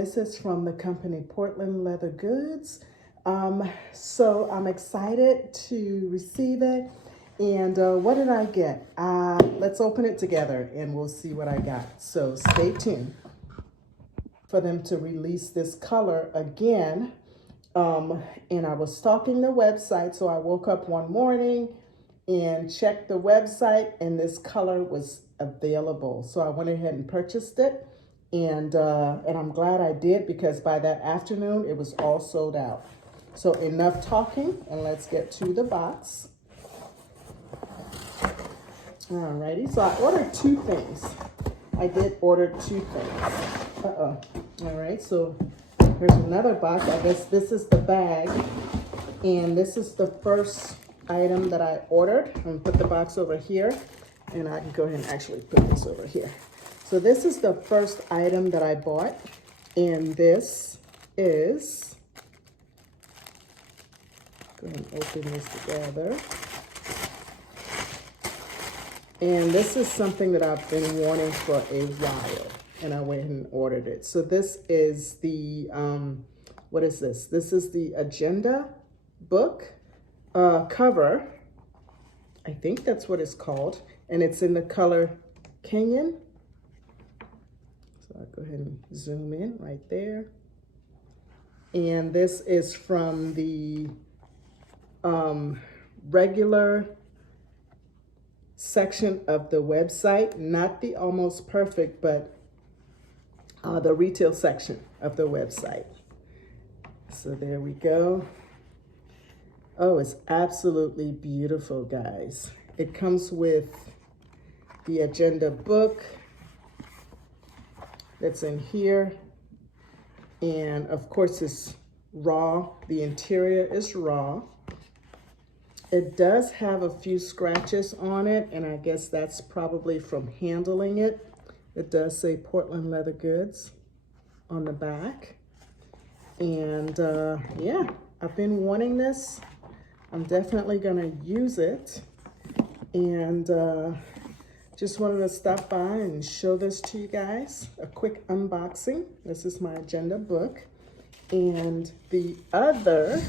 This is from the company Portland Leather Goods. So I'm excited to receive it. And what did I get? Let's open it together and we'll see what I got. So stay tuned for them to release this color again. And I was stalking the website, so I woke up one morning and checked the website, and this color was available. So I went ahead and purchased it, and I'm glad I did, because by that afternoon it was all sold out. So enough talking, and let's get to the box. Alrighty, so I ordered two things. I did order two things. All right, so here's another box. I guess this is the bag, and this is the first item that I ordered. I'm gonna put the box over here, and I can go ahead and actually put this over here. So this is the first item that I bought, and this is, go ahead and open this together. And this is something that I've been wanting for a while, and I went and ordered it. So this is the, what is this? This is the agenda book cover. I think that's what it's called. And it's in the color Kenyan. So I'll go ahead and zoom in right there. And this is from the regular section of the website, not the almost perfect, but the retail section of the website. So there we go. Oh, it's absolutely beautiful, guys. It comes with the agenda book that's in here. And of course it's raw. The interior is raw. It does have a few scratches on it, and I guess that's probably from handling it. It does say Portland Leather Goods on the back. And yeah, I've been wanting this. I'm definitely gonna use it. And just wanted to stop by and show this to you guys. A quick unboxing. This is my agenda book. And the other,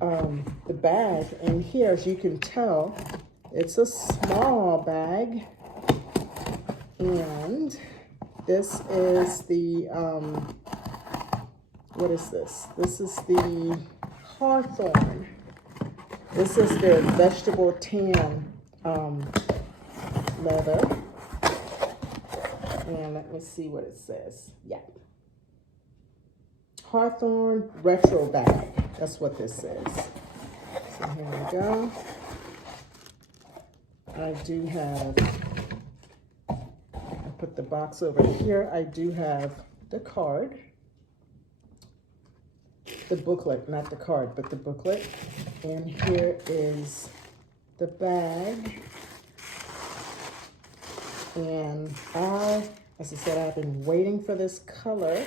the bag in here, as you can tell, it's a small bag. And this is the, what is this? This is the Hawthorn. This is their vegetable tan leather. And let me see what it says. Yeah. Hawthorn Retro Bag. That's what this says. So here we go. I do have, I put the box over here. I do have the card. The booklet, not the card, but the booklet. And here is the bag. And as I said, I've been waiting for this color.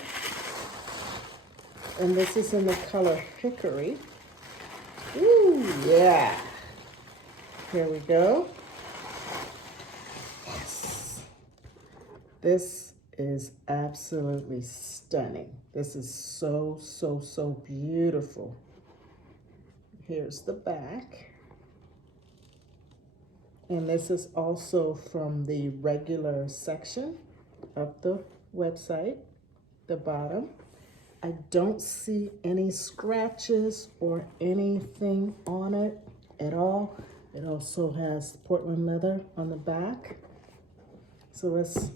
And this is in the color Hickory. Ooh, yeah. Here we go. Yes. This is absolutely stunning. This is so, so, so beautiful. Here's the back. And this is also from the regular section of the website, the bottom. I don't see any scratches or anything on it at all. It also has Portland leather on the back. So let's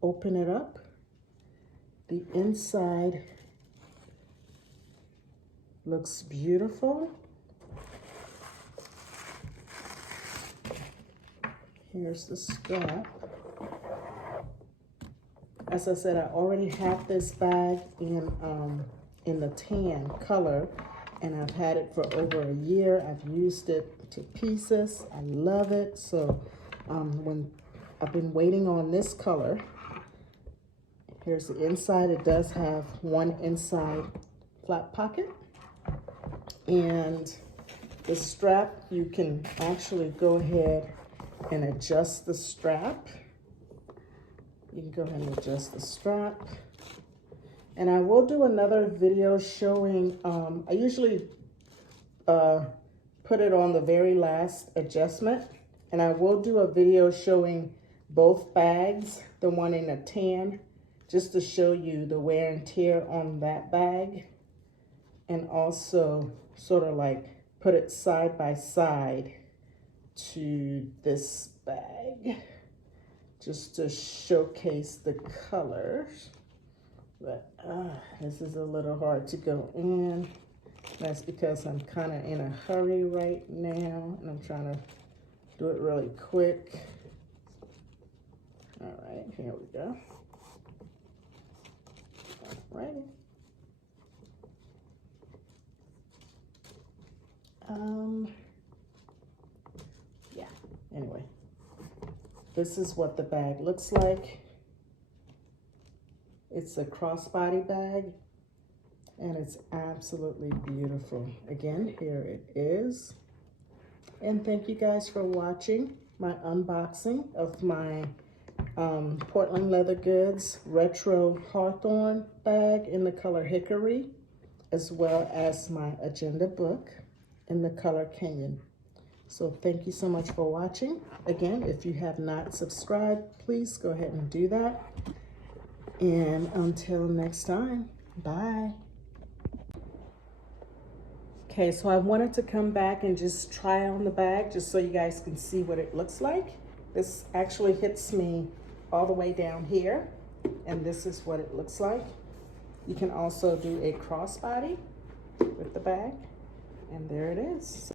open it up. The inside looks beautiful. Here's the strap. As I said, I already have this bag in the tan color, and I've had it for over a year. I've used it to pieces. I love it. So when I've been waiting on this color. Here's the inside. It does have one inside flat pocket. And the strap, you can actually go ahead and adjust the strap. You can go ahead and adjust the strap. And I will do another video showing, I usually put it on the very last adjustment. And I will do a video showing both bags, the one in a tan, just to show you the wear and tear on that bag. And also sort of like put it side by side to this bag, just to showcase the colors. But this is a little hard to go in. That's because I'm kind of in a hurry right now, and I'm trying to do it really quick. All right, here we go. All right. Yeah, anyway, this is what the bag looks like. It's a crossbody bag, and it's absolutely beautiful. Again, here it is. And thank you guys for watching my unboxing of my Portland Leather Goods Retro Hawthorn bag in the color Hickory, as well as my agenda book in the color Canyon. So thank you so much for watching. Again, if you have not subscribed, please go ahead and do that. And until next time, bye. Okay, so I wanted to come back and just try on the bag just so you guys can see what it looks like. This actually hits me all the way down here, and this is what it looks like. You can also do a crossbody with the bag, and there it is.